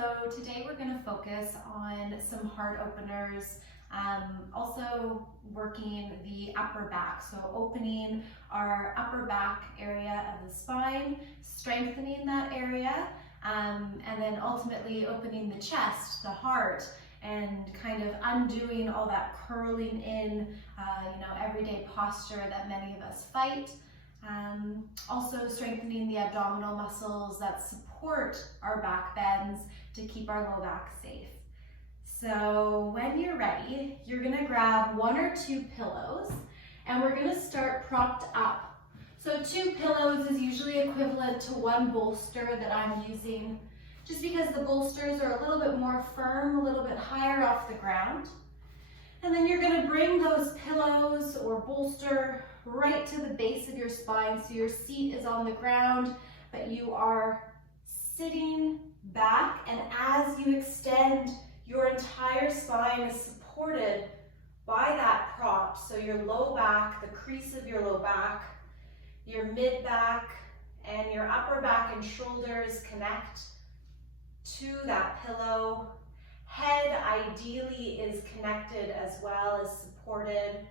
So today we're going to focus on some heart openers, also working the upper back. So opening our upper back area of the spine, strengthening that area, and then ultimately opening the chest, the heart, and kind of undoing all that curling in, everyday posture that many of us fight. Also strengthening the abdominal muscles that support our back bends to keep our low back safe. So when you're ready, you're gonna grab 1 or 2 pillows and we're gonna start propped up. So 2 pillows is usually equivalent to 1 bolster that I'm using, just because the bolsters are a little bit more firm, a little bit higher off the ground. And then you're gonna bring those pillows or bolster right to the base of your spine, so your seat is on the ground, but you are sitting back, and as you extend, your entire spine is supported by that prop. So your low back, the crease of your low back, your mid back, and your upper back and shoulders connect to that pillow. Head ideally is connected as well as supported.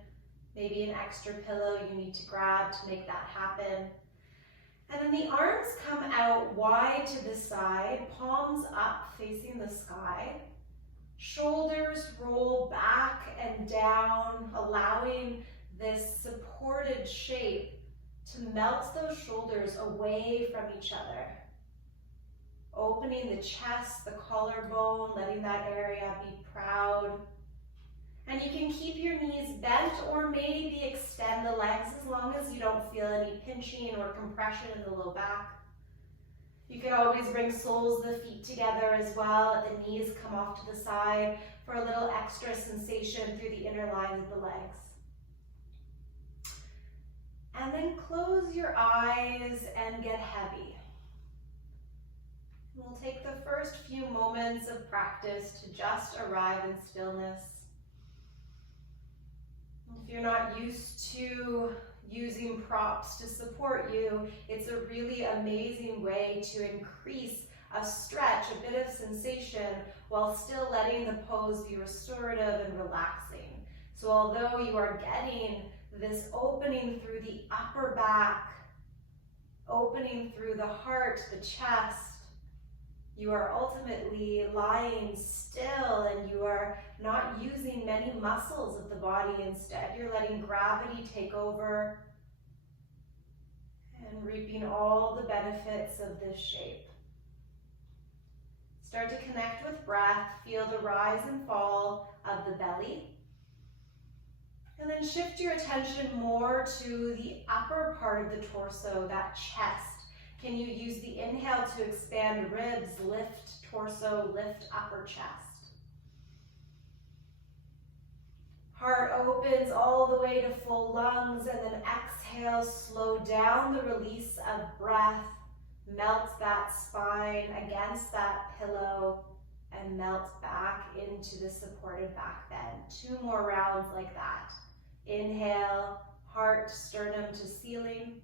Maybe an extra pillow you need to grab to make that happen. And then the arms come out wide to the side, palms up facing the sky. Shoulders roll back and down, allowing this supported shape to melt those shoulders away from each other. Opening the chest, the collarbone, letting that area be proud. And you can keep your knees bent or maybe extend the legs as long as you don't feel any pinching or compression in the low back. You can always bring soles of the feet together as well. Let the knees come off to the side for a little extra sensation through the inner line of the legs. And then close your eyes and get heavy. We'll take the first few moments of practice to just arrive in stillness. If you're not used to using props to support you, it's a really amazing way to increase a stretch, a bit of sensation, while still letting the pose be restorative and relaxing. So although you are getting this opening through the upper back, opening through the heart, the chest, you are ultimately lying still and you are not using many muscles of the body. Instead, you're letting gravity take over and reaping all the benefits of this shape. Start to connect with breath. Feel the rise and fall of the belly. And then shift your attention more to the upper part of the torso, that chest. Can you use the inhale to expand ribs, lift torso, lift upper chest? Heart opens all the way to full lungs, and then exhale, slow down the release of breath, melt that spine against that pillow, and melt back into the supported back bend. 2 more rounds like that. Inhale, heart, sternum to ceiling.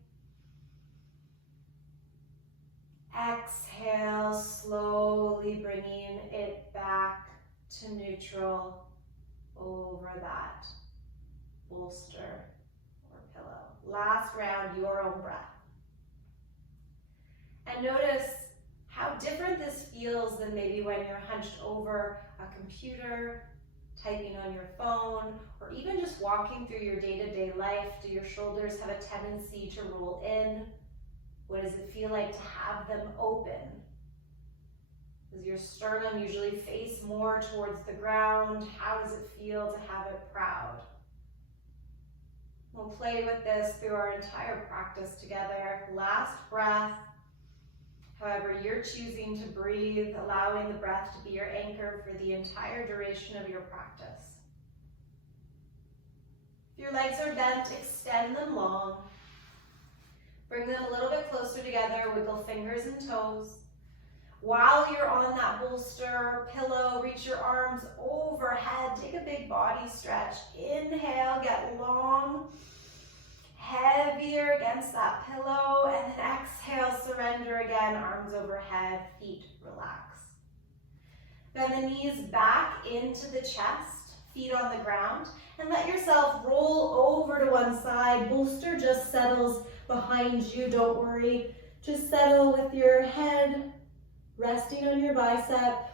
Exhale, slowly bringing it back to neutral over that bolster or pillow. Last round, your own breath. And notice how different this feels than maybe when you're hunched over a computer, typing on your phone, or even just walking through your day-to-day life. Do your shoulders have a tendency to roll in? What does it feel like to have them open? Does your sternum usually face more towards the ground? How does it feel to have it proud? We'll play with this through our entire practice together. Last breath. However you're choosing to breathe, allowing the breath to be your anchor for the entire duration of your practice. If your legs are bent, extend them long. Bring them a little bit closer together, wiggle fingers and toes. While you're on that bolster, pillow, reach your arms overhead. Take a big body stretch. Inhale, get long, heavier against that pillow, and then exhale, surrender again, arms overhead, feet relax. Bend the knees back into the chest, feet on the ground, and let yourself roll over to one side. Bolster just settles behind you, don't worry. Just settle with your head resting on your bicep,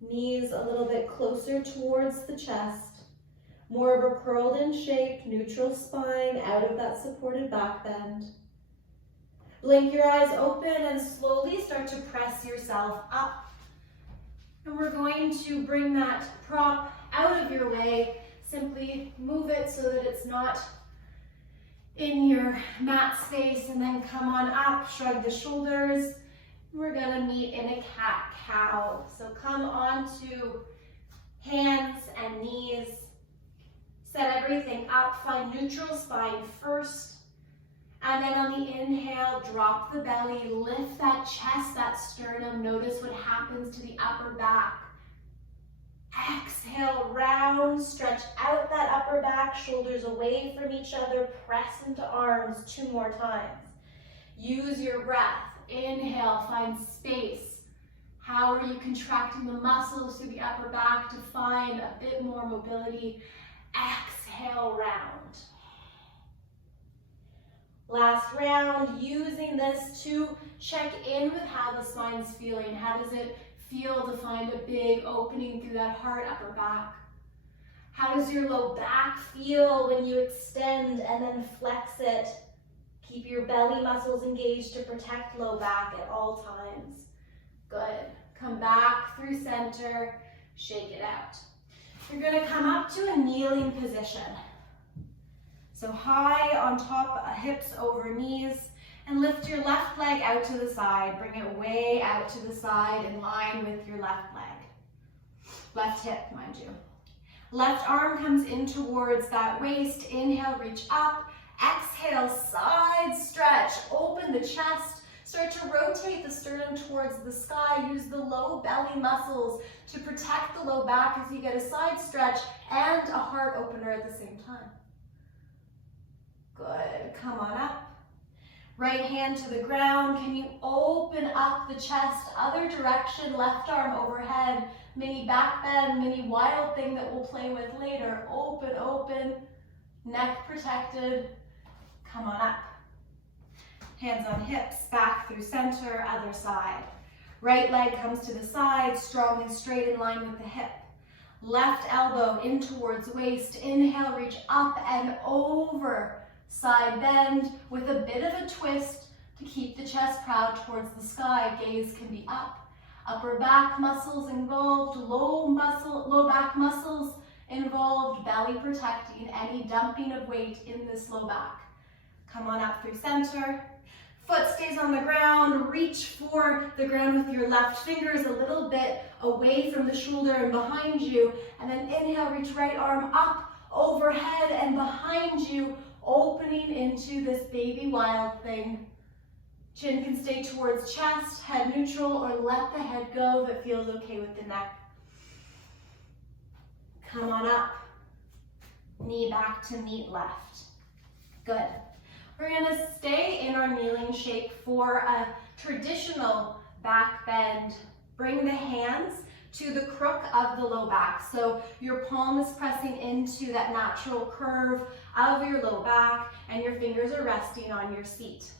knees a little bit closer towards the chest. More of a curled in shape, neutral spine out of that supported back bend. Blink your eyes open and slowly start to press yourself up. And we're going to bring that prop out of your way. Simply move it so that it's not in your mat space, and then come on up, shrug the shoulders. We're gonna meet in a cat-cow. So come onto hands and knees. Set everything up, find neutral spine first. And then on the inhale, drop the belly, lift that chest, that sternum. Notice what happens to the upper back. Exhale, round, stretch out that upper back, shoulders away from each other, press into arms 2 more times. Use your breath. Inhale, find space. How are you contracting the muscles through the upper back to find a bit more mobility? Exhale, round. Last round, using this to check in with how the spine's feeling. How does it feel to find a big opening through that hard upper back? How does your low back feel when you extend and then flex it? Keep your belly muscles engaged to protect low back at all times. Good. Come back through center, shake it out. You're gonna come up to a kneeling position. So high on top, hips over knees, and lift your left leg out to the side. Bring it way out to the side in line with your left leg. Left hip, mind you. Left arm comes in towards that waist. Inhale, reach up. Exhale, side stretch. Open the chest. Start to rotate the sternum towards the sky. Use the low belly muscles to protect the low back as you get a side stretch and a heart opener at the same time. Good. Come on up. Right hand to the ground. Can you open up the chest? Other direction, left arm overhead. Mini back bend, mini wild thing that we'll play with later. Open, open. Neck protected. Come on up. Hands on hips, back through center, other side. Right leg comes to the side, strong and straight in line with the hip. Left elbow in towards waist. Inhale, reach up and over. Side bend with a bit of a twist to keep the chest proud towards the sky. Gaze can be up. Upper back muscles involved, low back muscles involved, belly protecting any dumping of weight in this low back. Come on up through center. Foot stays on the ground. Reach for the ground with your left fingers a little bit away from the shoulder and behind you. And then inhale, reach right arm up, overhead and behind you, opening into this baby wild thing. Chin can stay towards chest, head neutral, or let the head go if it feels okay with the neck. Come on up. Knee back to meet left. Good. We're gonna stay in our kneeling shape for a traditional back bend. Bring the hands to the crook of the low back. So your palm is pressing into that natural curve of your low back and your fingers are resting on your seat.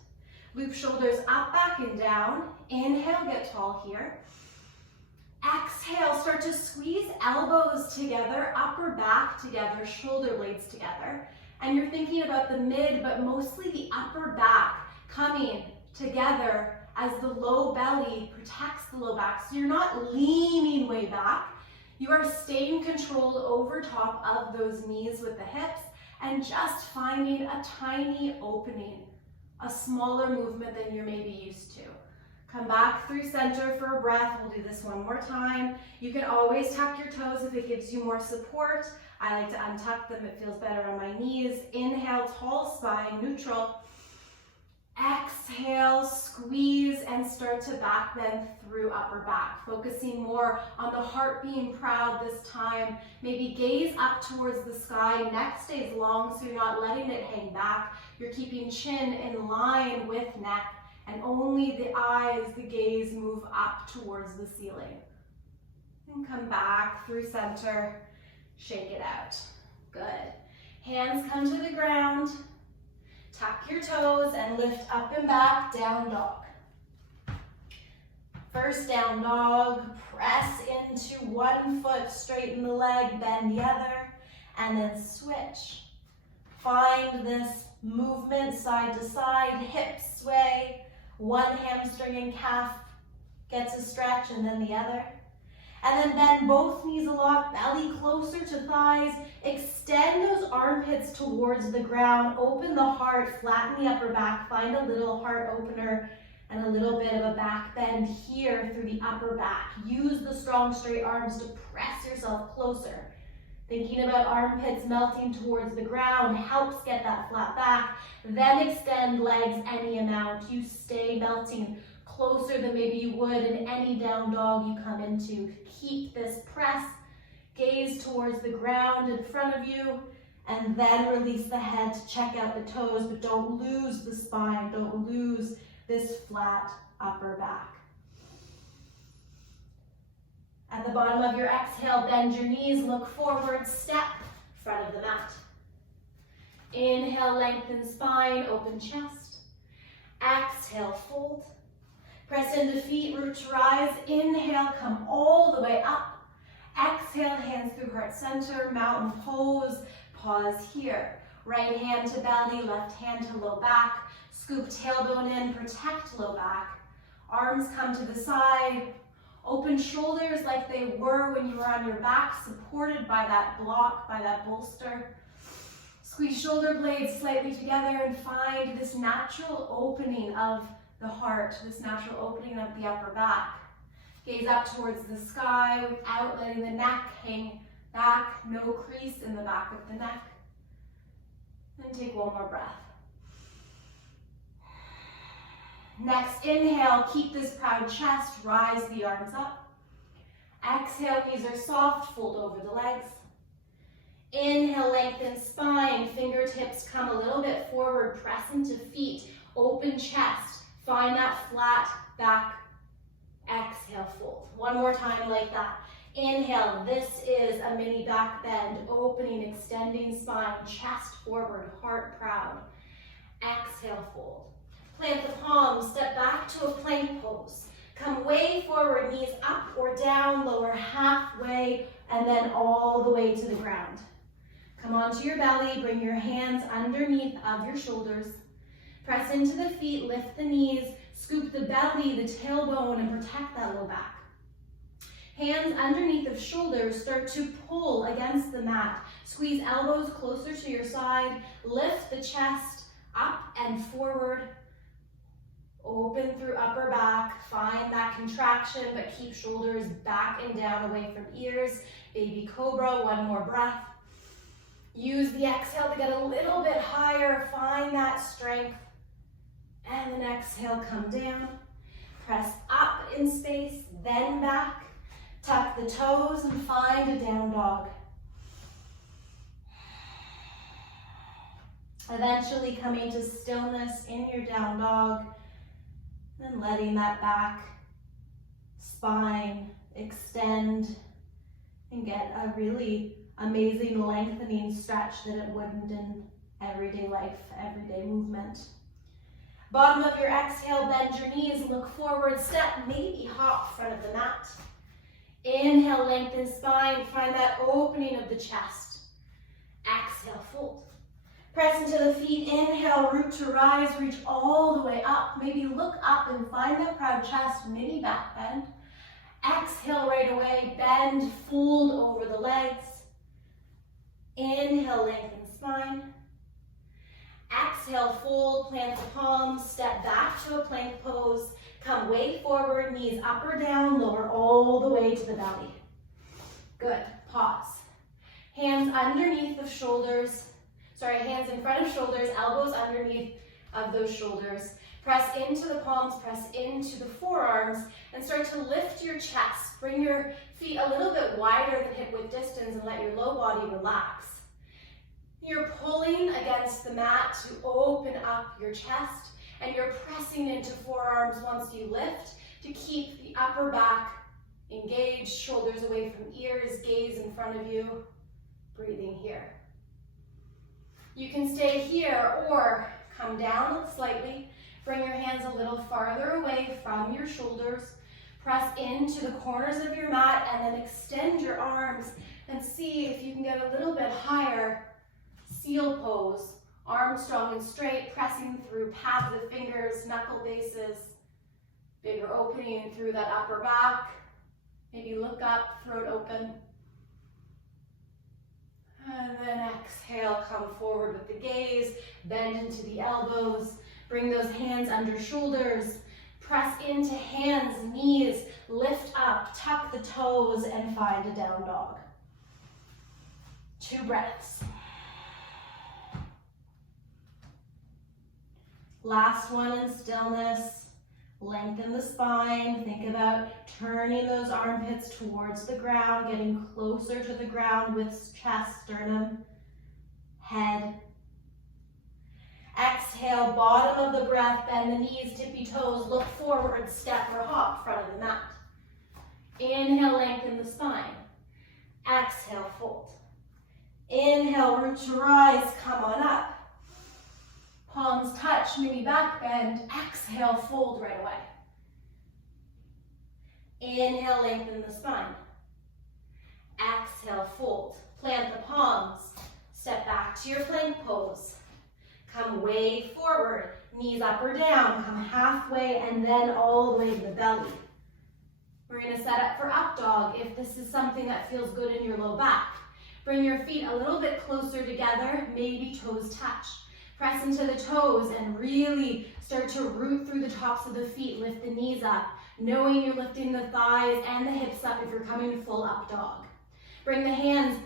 Loop shoulders up, back, and down. Inhale, get tall here. Exhale, start to squeeze elbows together, upper back together, shoulder blades together. And you're thinking about the mid, but mostly the upper back coming together as the low belly protects the low back. So you're not leaning way back. You are staying controlled over top of those knees with the hips and just finding a tiny opening, a smaller movement than you're maybe used to. Come back through center for a breath. We'll do this one more time. You can always tuck your toes if it gives you more support. I like to untuck them, it feels better on my knees. Inhale, tall spine, neutral. Exhale, squeeze, and start to back bend through upper back. Focusing more on the heart being proud this time. Maybe gaze up towards the sky, neck stays long so you're not letting it hang back. You're keeping chin in line with neck, and only the eyes, the gaze move up towards the ceiling. And come back through center, shake it out. Good. Hands come to the ground, tuck your toes and lift up and back, down dog. First down dog, press into one foot, straighten the leg, bend the other, and then switch. Find this movement side to side, hips sway, one hamstring and calf gets a stretch, and then the other. And then bend both knees a lot, belly closer to thighs. Extend those armpits towards the ground. Open the heart, flatten the upper back. Find a little heart opener and a little bit of a back bend here through the upper back. Use the strong straight arms to press yourself closer. Thinking about armpits melting towards the ground helps get that flat back. Then extend legs any amount. You stay melting closer than maybe you would in any down dog you come into. Keep this press, gaze towards the ground in front of you, and then release the head to check out the toes, but don't lose the spine, don't lose this flat upper back. At the bottom of your exhale, bend your knees, look forward, step, front of the mat. Inhale, lengthen spine, open chest. Exhale, fold. Press into feet, root to rise. Inhale, come all the way up. Exhale, hands through heart center, mountain pose. Pause here. Right hand to belly, left hand to low back. Scoop tailbone in, protect low back. Arms come to the side. Open shoulders like they were when you were on your back, supported by that block, by that bolster. Squeeze shoulder blades slightly together and find this natural opening of the heart, this natural opening of the upper back. Gaze up towards the sky without letting the neck hang back, no crease in the back of the neck. And take one more breath. Next, inhale, keep this proud chest, rise the arms up. Exhale, knees are soft, fold over the legs. Inhale, lengthen spine, fingertips come a little bit forward, press into feet, open chest. Find that flat back. Exhale, fold. One more time like that. Inhale, this is a mini back bend, opening, extending spine, chest forward, heart proud. Exhale, fold. Plant the palms, step back to a plank pose. Come way forward, knees up or down, lower halfway, and then all the way to the ground. Come onto your belly, bring your hands underneath of your shoulders. Press into the feet, lift the knees, scoop the belly, the tailbone, and protect that low back. Hands underneath of shoulders, start to pull against the mat. Squeeze elbows closer to your side, lift the chest up and forward. Open through upper back, find that contraction, but keep shoulders back and down away from ears. Baby cobra, one more breath. Use the exhale to get a little bit higher, find that strength. And then exhale, come down. Press up in space, then back. Tuck the toes and find a down dog. Eventually coming to stillness in your down dog. Then letting that back, spine extend and get a really amazing lengthening stretch that it wouldn't in everyday life, everyday movement. Bottom of your exhale, bend your knees, look forward, step, maybe hop front of the mat. Inhale, lengthen spine, find that opening of the chest. Exhale, fold. Press into the feet, inhale, root to rise, reach all the way up. Maybe look up and find that proud chest, mini back bend. Exhale right away, bend, fold over the legs. Inhale, lengthen spine. Exhale, fold, plant the palms, step back to a plank pose. Come way forward, knees up or down, lower all the way to the belly. Good, pause. Hands underneath of shoulders. Hands in front of shoulders, elbows underneath of those shoulders. Press into the palms, press into the forearms, and start to lift your chest. Bring your feet a little bit wider than hip width distance and let your low body relax. You're pulling against the mat to open up your chest, and you're pressing into forearms once you lift to keep the upper back engaged. engaged, shoulders away from ears, gaze in front of you, breathing here. You can stay here or come down slightly, bring your hands a little farther away from your shoulders, press into the corners of your mat and then extend your arms and see if you can get a little bit higher. Seal pose, arms strong and straight, pressing through pads of fingers, knuckle bases, bigger opening through that upper back. Maybe look up, throat open. And then exhale, come forward with the gaze, bend into the elbows, bring those hands under shoulders, press into hands, knees, lift up, tuck the toes, and find a down dog. 2 breaths. Last one in stillness. Lengthen the spine. Think about turning those armpits towards the ground, getting closer to the ground with chest, sternum, head. Exhale, bottom of the breath, bend the knees, tippy toes, look forward, step or hop, front of the mat. Inhale, lengthen the spine. Exhale, fold. Inhale, root to rise, come on up. Palms touch, mini back bend. Exhale, fold right away. Inhale, lengthen the spine. Exhale, fold. Plant the palms. Step back to your plank pose. Come way forward. Knees up or down. Come halfway and then all the way to the belly. We're going to set up for up dog if this is something that feels good in your low back. Bring your feet a little bit closer together, maybe toes touch. Press into the toes and really start to root through the tops of the feet. Lift the knees up, knowing you're lifting the thighs and the hips up if you're coming full up dog. Bring the hands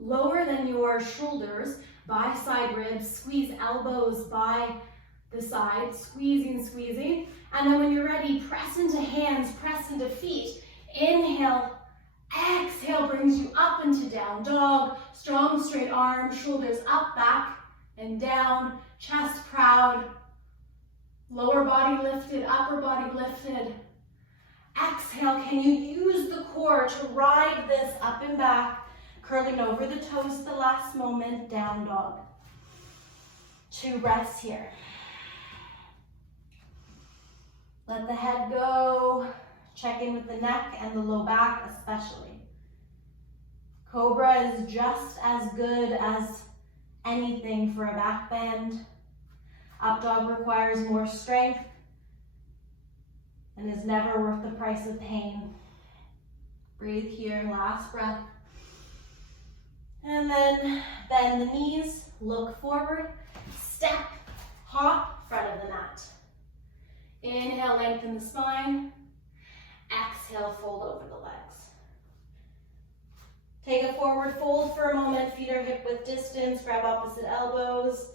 lower than your shoulders by side ribs. Squeeze elbows by the side, squeezing. And then when you're ready, press into hands, press into feet. Inhale, exhale brings you up into down dog. Strong straight arms, shoulders up, back, and down, chest proud, lower body lifted, upper body lifted. Exhale, can you use the core to ride this up and back, curling over the toes the last moment, down dog. 2 breaths here. Let the head go, check in with the neck and the low back especially. Cobra is just as good as anything for a back bend. Up dog requires more strength and is never worth the price of pain. Breathe here, last breath. And then bend the knees, look forward, step, hop, front of the mat. Inhale, lengthen the spine. Exhale, fold over the legs. Take a forward fold for a moment, feet are hip width distance, grab opposite elbows,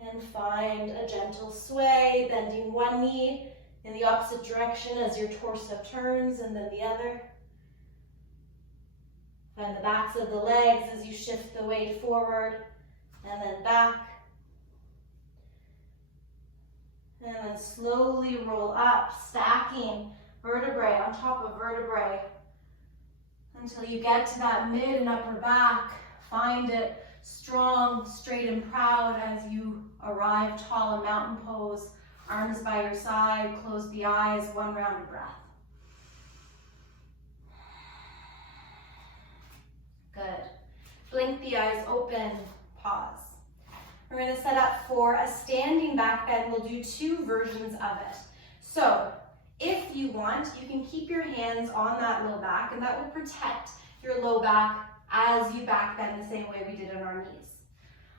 and find a gentle sway, bending one knee in the opposite direction as your torso turns, and then the other. Find the backs of the legs as you shift the weight forward, and then back. And then slowly roll up, stacking vertebrae on top of vertebrae, until you get to that mid and upper back. Find it strong, straight, and proud as you arrive tall in mountain pose. Arms by your side, close the eyes, 1 round of breath. Good. Blink the eyes open, pause. We're going to set up for a standing back bend. We'll do 2 versions of it. So, if you want, you can keep your hands on that low back, and that will protect your low back as you back bend the same way we did on our knees.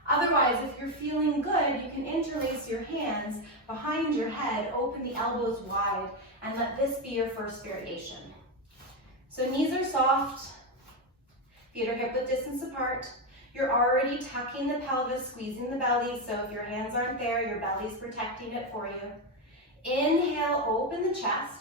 Otherwise, if you're feeling good, you can interlace your hands behind your head, open the elbows wide, and let this be your first variation. So knees are soft, feet are hip width distance apart. You're already tucking the pelvis, squeezing the belly, so if your hands aren't there, your belly's protecting it for you. Inhale, open the chest.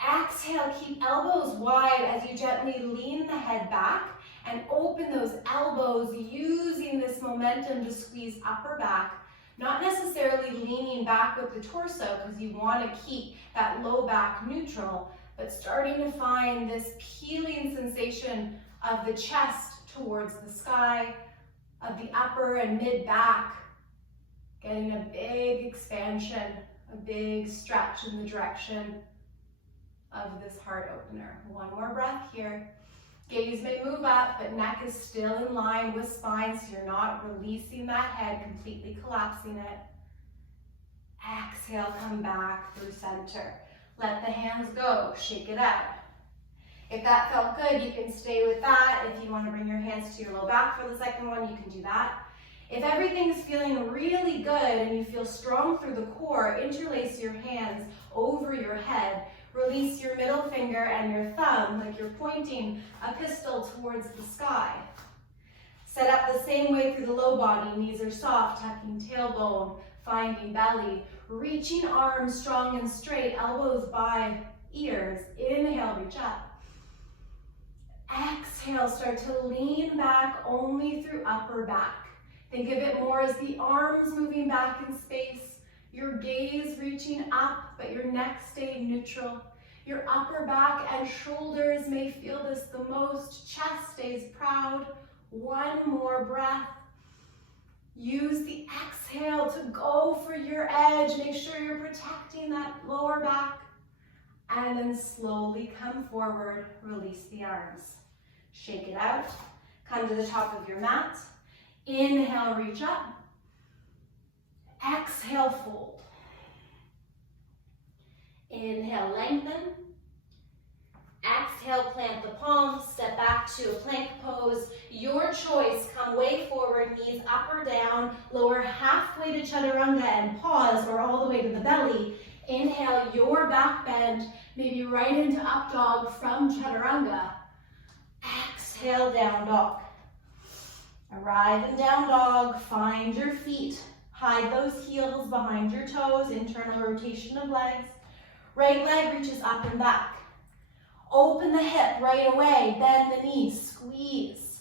Exhale, keep elbows wide as you gently lean the head back and open those elbows, using this momentum to squeeze upper back, not necessarily leaning back with the torso because you want to keep that low back neutral, but starting to find this peeling sensation of the chest towards the sky, of the upper and mid back, getting a big expansion, a big stretch in the direction of this heart opener. One more breath here. Gaze may move up, but neck is still in line with spine, so you're not releasing that head, completely collapsing it. Exhale, come back through center. Let the hands go, shake it out. If that felt good, you can stay with that. If you want to bring your hands to your low back for the second one, you can do that. If everything's feeling really good and you feel strong through the core, interlace your hands over your head. Release your middle finger and your thumb like you're pointing a pistol towards the sky. Set up the same way through the low body. Knees are soft, tucking tailbone, finding belly. Reaching arms strong and straight, elbows by ears. Inhale, reach up. Exhale, start to lean back only through upper back. Think of it more as the arms moving back in space, your gaze reaching up, but your neck staying neutral. Your upper back and shoulders may feel this the most. Chest stays proud. One more breath. Use the exhale to go for your edge. Make sure you're protecting that lower back. And then slowly come forward. Release the arms. Shake it out. Come to the top of your mat. Inhale, reach up. Exhale, fold. Inhale, lengthen. Exhale, plant the palms, step back to a plank pose. Your choice, come way forward, knees up or down, lower halfway to chaturanga and pause, or all the way to the belly. Inhale, your back bend, maybe right into up dog from chaturanga. Exhale, down dog. Arrive in down dog, find your feet. Hide those heels behind your toes, internal rotation of legs. Right leg reaches up and back. Open the hip right away, bend the knees, squeeze.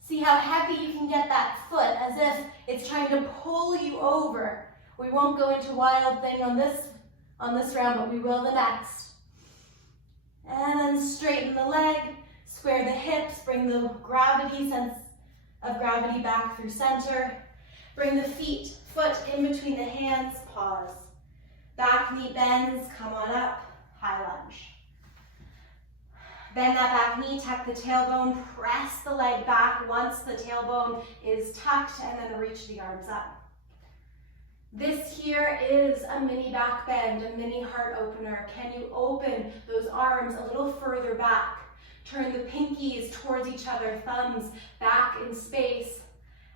See how heavy you can get that foot, as if it's trying to pull you over. We won't go into wild thing on this round, but we will the next. And then straighten the leg, square the hips, bring the sense of gravity back through center. Bring the foot in between the hands, pause. Back knee bends, come on up, high lunge. Bend that back knee, tuck the tailbone, press the leg back once the tailbone is tucked, and then reach the arms up. This here is a mini back bend, a mini heart opener. Can you open those arms a little further back? Turn the pinkies towards each other, thumbs back in space,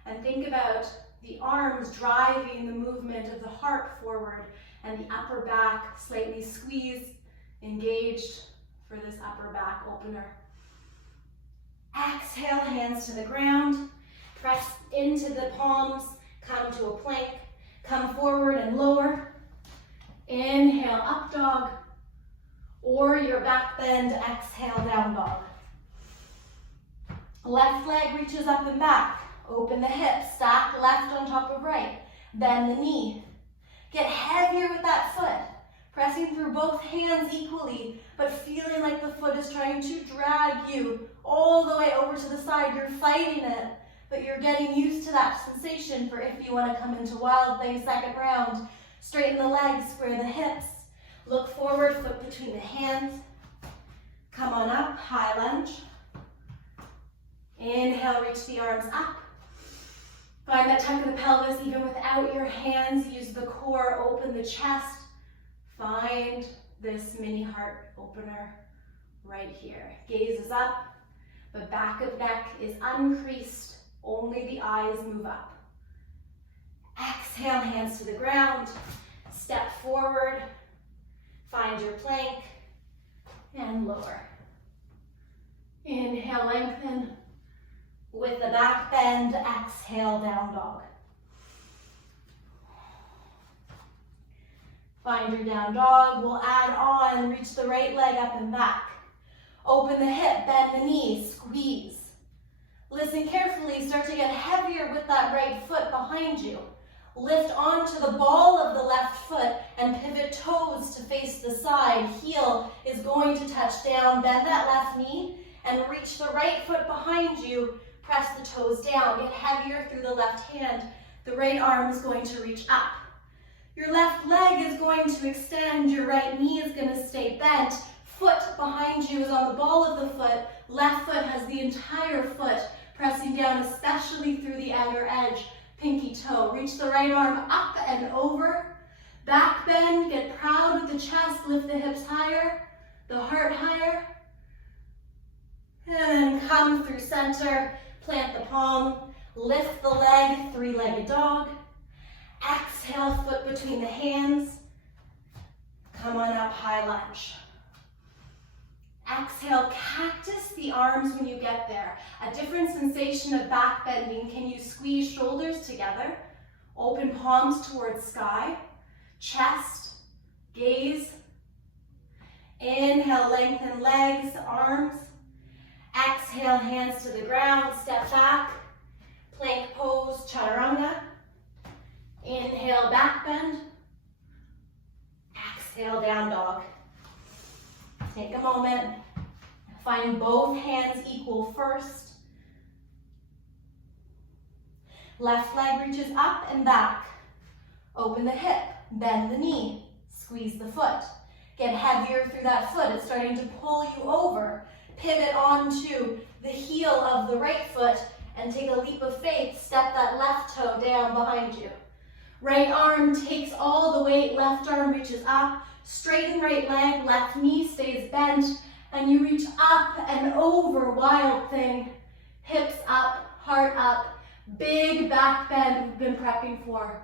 and think about the arms driving the movement of the heart forward and the upper back slightly squeezed, engaged for this upper back opener. Exhale, hands to the ground. Press into the palms, come to a plank. Come forward and lower. Inhale, up dog. Or your back bend, exhale, down dog. Left leg reaches up and back. Open the hips, stack left on top of right. Bend the knee. Get heavier with that foot. Pressing through both hands equally, but feeling like the foot is trying to drag you all the way over to the side. You're fighting it, but you're getting used to that sensation for if you want to come into wild thing second round. Straighten the legs, square the hips. Look forward, foot between the hands. Come on up, high lunge. Inhale, reach the arms up. Find that tuck of the pelvis even without your hands. Use the core, open the chest. Find this mini heart opener right here. Gaze is up, but back of neck is uncreased. Only the eyes move up. Exhale, hands to the ground. Step forward. Find your plank and lower. Inhale, lengthen. With the back bend, exhale, down dog. Find your down dog. We'll add on, reach the right leg up and back. Open the hip, bend the knee, squeeze. Listen carefully, start to get heavier with that right foot behind you. Lift onto the ball of the left foot and pivot toes to face the side. Heel is going to touch down. Bend that left knee and reach the right foot behind you. Press the toes down. Get heavier through the left hand. The right arm is going to reach up. Your left leg is going to extend. Your right knee is going to stay bent. Foot behind you is on the ball of the foot. Left foot has the entire foot pressing down, especially through the outer edge. Pinky toe. Reach the right arm up and over. Back bend. Get proud with the chest. Lift the hips higher. The heart higher. And then come through center. Plant the palm. Lift the leg. Three-legged dog. Exhale, foot between the hands. Come on up, high lunge. Exhale, cactus the arms when you get there. A different sensation of back bending. Can you squeeze shoulders together? Open palms towards sky. Chest, gaze. Inhale, lengthen legs, arms. Exhale, hands to the ground, step back. Plank pose, chaturanga. Inhale, back bend. Exhale, down dog. Take a moment. Find both hands equal first. Left leg reaches up and back. Open the hip, bend the knee, squeeze the foot. Get heavier through that foot. It's starting to pull you over. Pivot onto the heel of the right foot and take a leap of faith. Step that left toe down behind you. Right arm takes all the weight, left arm reaches up. Straighten right leg, left knee stays bent, and you reach up and over, wild thing. Hips up, heart up, big back bend we've been prepping for.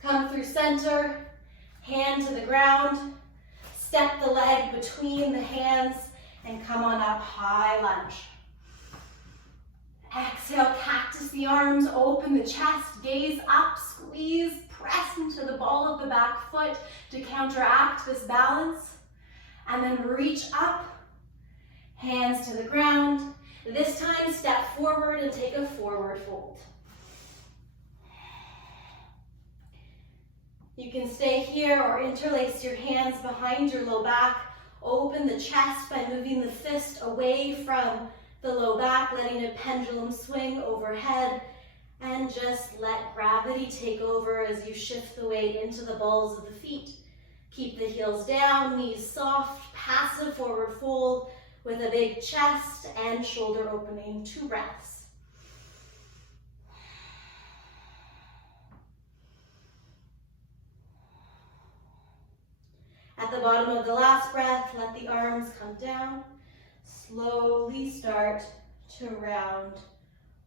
Come through center, hand to the ground. Step the leg between the hands and come on up, high lunge. Exhale, cactus the arms, open the chest, gaze up, squeeze, press into the ball of the back foot to counteract this balance. And then reach up, hands to the ground. This time, step forward and take a forward fold. You can stay here or interlace your hands behind your low back. Open the chest by moving the fist away from the low back, letting a pendulum swing overhead, and just let gravity take over as you shift the weight into the balls of the feet. Keep the heels down, knees soft, passive forward fold with a big chest and shoulder opening. 2 breaths. At the bottom of the last breath, let the arms come down. Slowly start to round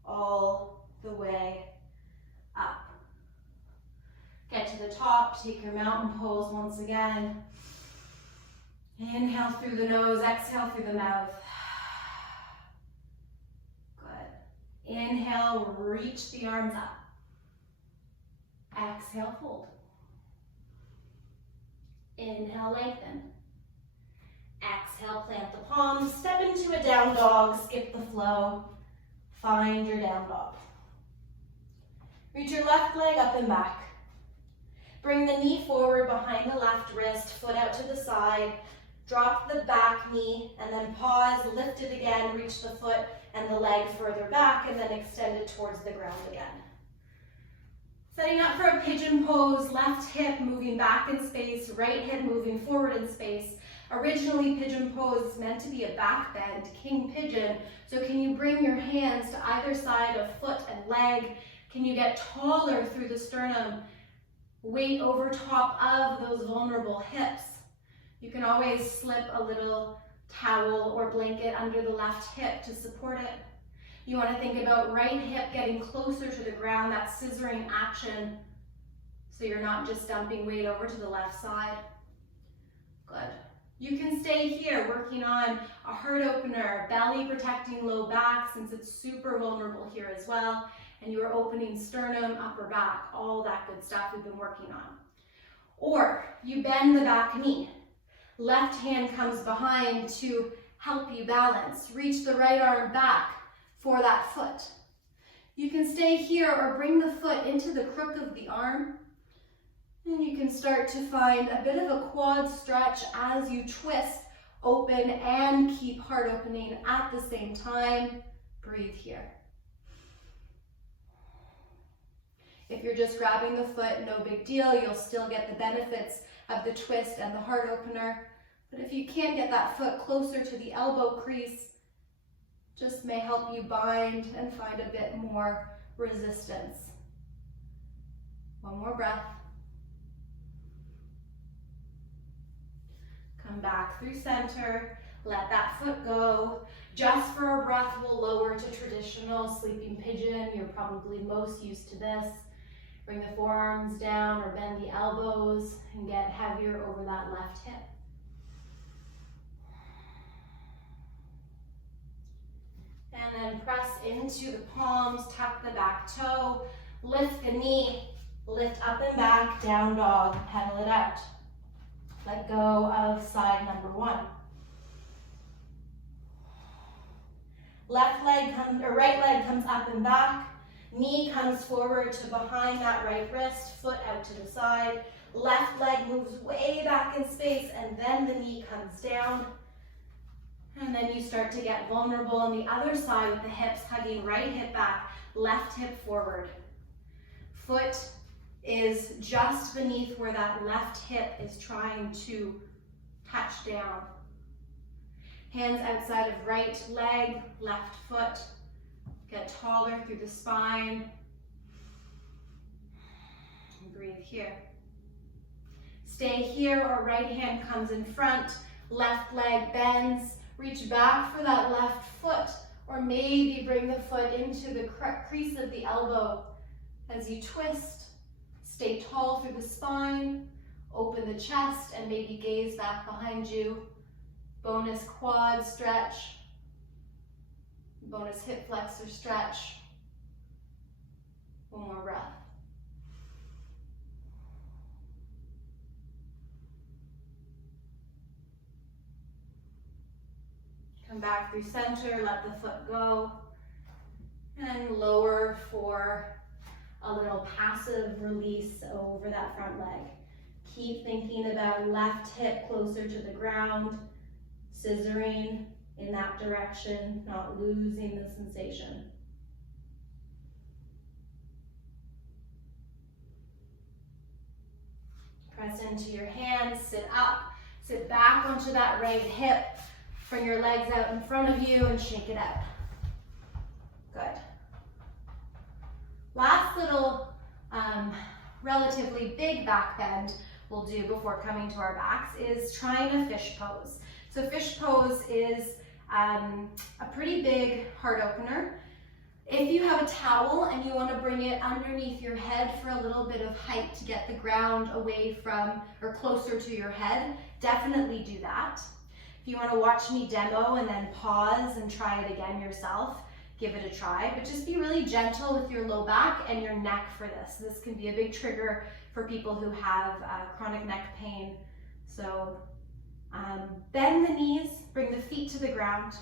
all the way up. Get to the top, take your mountain pose once again. Inhale through the nose, exhale through the mouth. Good. Inhale, reach the arms up. Exhale, fold. Inhale, lengthen. Exhale, plant the palms, step into a down dog, skip the flow. Find your down dog. Reach your left leg up and back. Bring the knee forward behind the left wrist, foot out to the side. Drop the back knee and then pause, lift it again, reach the foot and the leg further back and then extend it towards the ground again. Setting up for a pigeon pose, left hip moving back in space, right hip moving forward in space. Originally, pigeon pose is meant to be a back bend, king pigeon. So can you bring your hands to either side of foot and leg? Can you get taller through the sternum? Weight over top of those vulnerable hips. You can always slip a little towel or blanket under the left hip to support it. You want to think about right hip getting closer to the ground, that scissoring action, so you're not just dumping weight over to the left side. Good. You can stay here working on a heart opener, belly protecting low back since it's super vulnerable here as well. And you are opening sternum, upper back, all that good stuff we've been working on. Or you bend the back knee. Left hand comes behind to help you balance. Reach the right arm back for that foot. You can stay here or bring the foot into the crook of the arm. And you can start to find a bit of a quad stretch as you twist, open, and keep heart opening at the same time. Breathe here. If you're just grabbing the foot, no big deal. You'll still get the benefits of the twist and the heart opener. But if you can't get that foot closer to the elbow crease, just may help you bind and find a bit more resistance. One more breath. Come back through center. Let that foot go. Just for a breath, we'll lower to traditional sleeping pigeon. You're probably most used to this. Bring the forearms down or bend the elbows and get heavier over that left hip. And then press into the palms, tuck the back toe, lift the knee, lift up and back, down dog, pedal it out. Let go of side number one. Right leg comes up and back. Knee comes forward to behind that right wrist, foot out to the side. Left leg moves way back in space, and then the knee comes down. And then you start to get vulnerable on the other side with the hips hugging right hip back, left hip forward. Foot is just beneath where that left hip is trying to touch down. Hands outside of right leg, left foot. Get taller through the spine. And breathe here. Stay here or right hand comes in front, left leg bends. Reach back for that left foot, or maybe bring the foot into the crease of the elbow as you twist. Stay tall through the spine, open the chest, and maybe gaze back behind you. Bonus quad stretch, bonus hip flexor stretch. One more breath. Come back through center, let the foot go, and lower for a little passive release over that front leg. Keep thinking about left hip closer to the ground, scissoring in that direction, not losing the sensation. Press into your hands, sit up, sit back onto that right hip. Bring your legs out in front of you and shake it out. Good. Last little relatively big back bend we'll do before coming to our backs is trying a fish pose. So fish pose is a pretty big heart opener. If you have a towel and you want to bring it underneath your head for a little bit of height to get the ground away from or closer to your head, definitely do that. If you want to watch me demo and then pause and try it again yourself, give it a try, but just be really gentle with your low back and your neck for this. This can be a big trigger for people who have chronic neck pain. So bend the knees, bring the feet to the ground.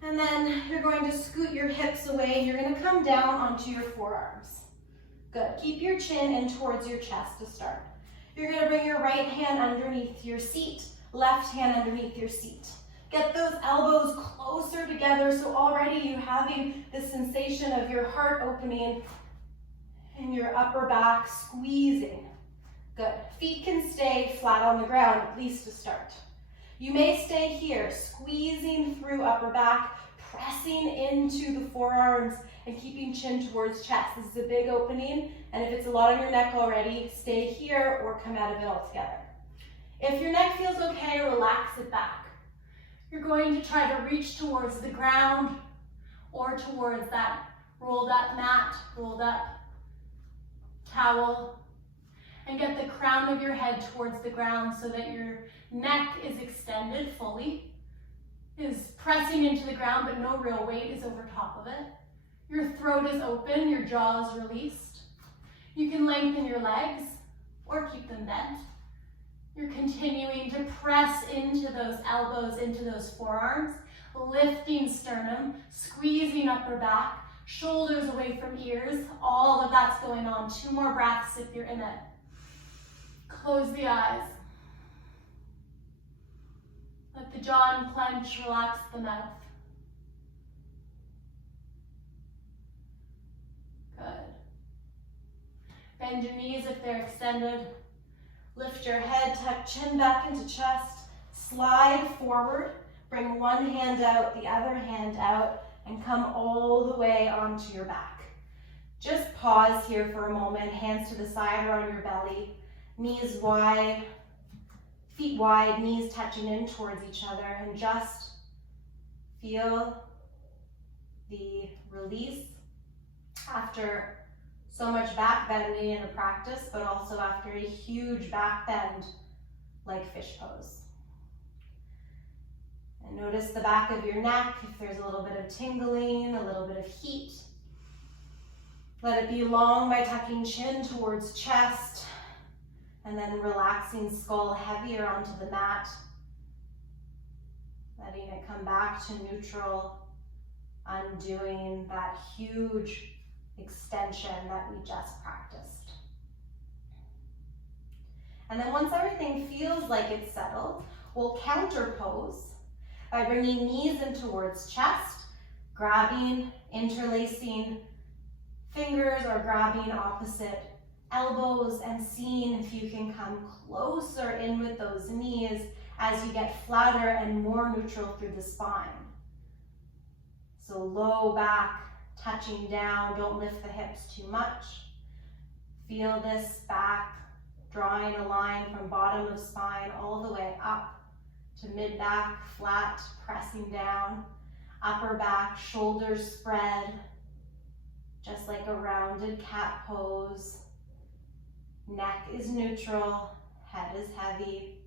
And then you're going to scoot your hips away and you're going to come down onto your forearms. Good. Keep your chin in towards your chest to start. You're going to bring your right hand underneath your seat, left hand underneath your seat. Get those elbows closer together so already you're having the sensation of your heart opening and your upper back squeezing. Good. Feet can stay flat on the ground, at least to start. You may stay here, squeezing through upper back, pressing into the forearms and keeping chin towards chest. This is a big opening, and if it's a lot on your neck already, stay here or come out of it altogether. If your neck feels okay, relax it back. You're going to try to reach towards the ground or towards that rolled up mat, rolled up towel, and get the crown of your head towards the ground so that your neck is extended fully, is pressing into the ground, but no real weight is over top of it. Your throat is open, your jaw is released. You can lengthen your legs or keep them bent. You're continuing to press into those elbows, into those forearms, lifting sternum, squeezing upper back, shoulders away from ears. All of that's going on. 2 more breaths if you're in it. Close the eyes. Let the jaw unclench, relax the mouth. Good. Bend your knees if they're extended. Lift your head, tuck chin back into chest. Slide forward. Bring one hand out, the other hand out, and come all the way onto your back. Just pause here for a moment. Hands to the side or on your belly. Knees wide, feet wide, knees touching in towards each other, and just feel the release after so much back bending in a practice, but also after a huge back bend like fish pose. And notice the back of your neck, if there's a little bit of tingling, a little bit of heat. Let it be long by tucking chin towards chest, and then relaxing skull heavier onto the mat. Letting it come back to neutral, undoing that huge extension that we just practiced. And then once everything feels like it's settled, we'll counter pose by bringing knees in towards chest, grabbing, interlacing fingers or grabbing opposite elbows, and seeing if you can come closer in with those knees as you get flatter and more neutral through the spine. So low back touching down, don't lift the hips too much. Feel this back drawing a line from bottom of spine all the way up to mid back, flat, pressing down. Upper back, shoulders spread, just like a rounded cat pose. Neck is neutral, head is heavy.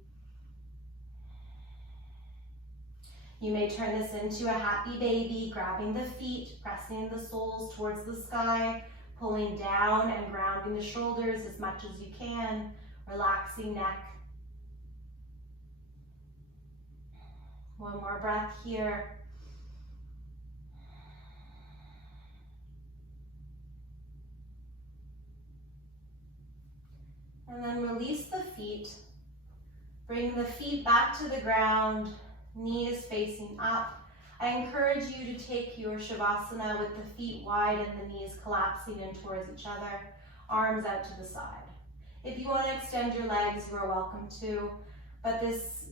You may turn this into a happy baby, grabbing the feet, pressing the soles towards the sky, pulling down and grounding the shoulders as much as you can, relaxing neck. One more breath here. And then release the feet. Bring the feet back to the ground, knees facing up. I encourage you to take your Shavasana with the feet wide and the knees collapsing in towards each other, arms out to the side. If you want to extend your legs, you are welcome to, but this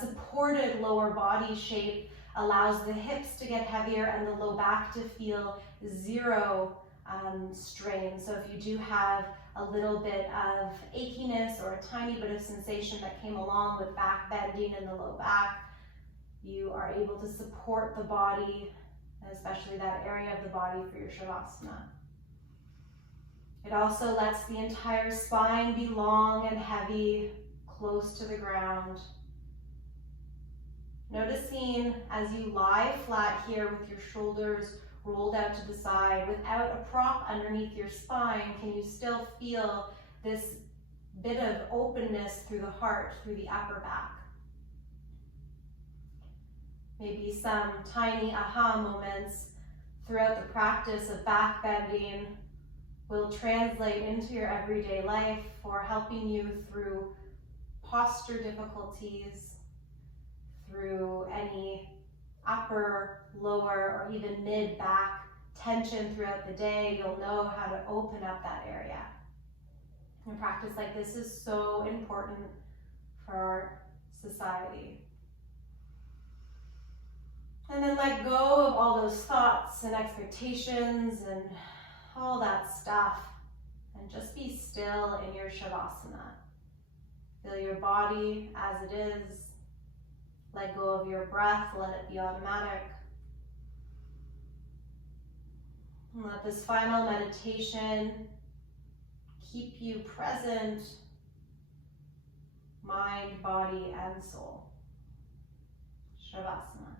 supported lower body shape allows the hips to get heavier and the low back to feel zero strain. So if you do have a little bit of achiness or a tiny bit of sensation that came along with back bending in the low back, you are able to support the body, especially that area of the body, for your Shavasana. It also lets the entire spine be long and heavy, close to the ground. Noticing as you lie flat here with your shoulders rolled out to the side without a prop underneath your spine, can you still feel this bit of openness through the heart, through the upper back? Maybe some tiny aha moments throughout the practice of back bending will translate into your everyday life for helping you through posture difficulties, through any upper, lower, or even mid-back tension throughout the day. You'll know how to open up that area. And practice like this is so important for our society. And then let go of all those thoughts and expectations and all that stuff, and just be still in your Shavasana. Feel your body as it is. Let go of your breath, let it be automatic. And let this final meditation keep you present, mind, body, and soul. Shavasana.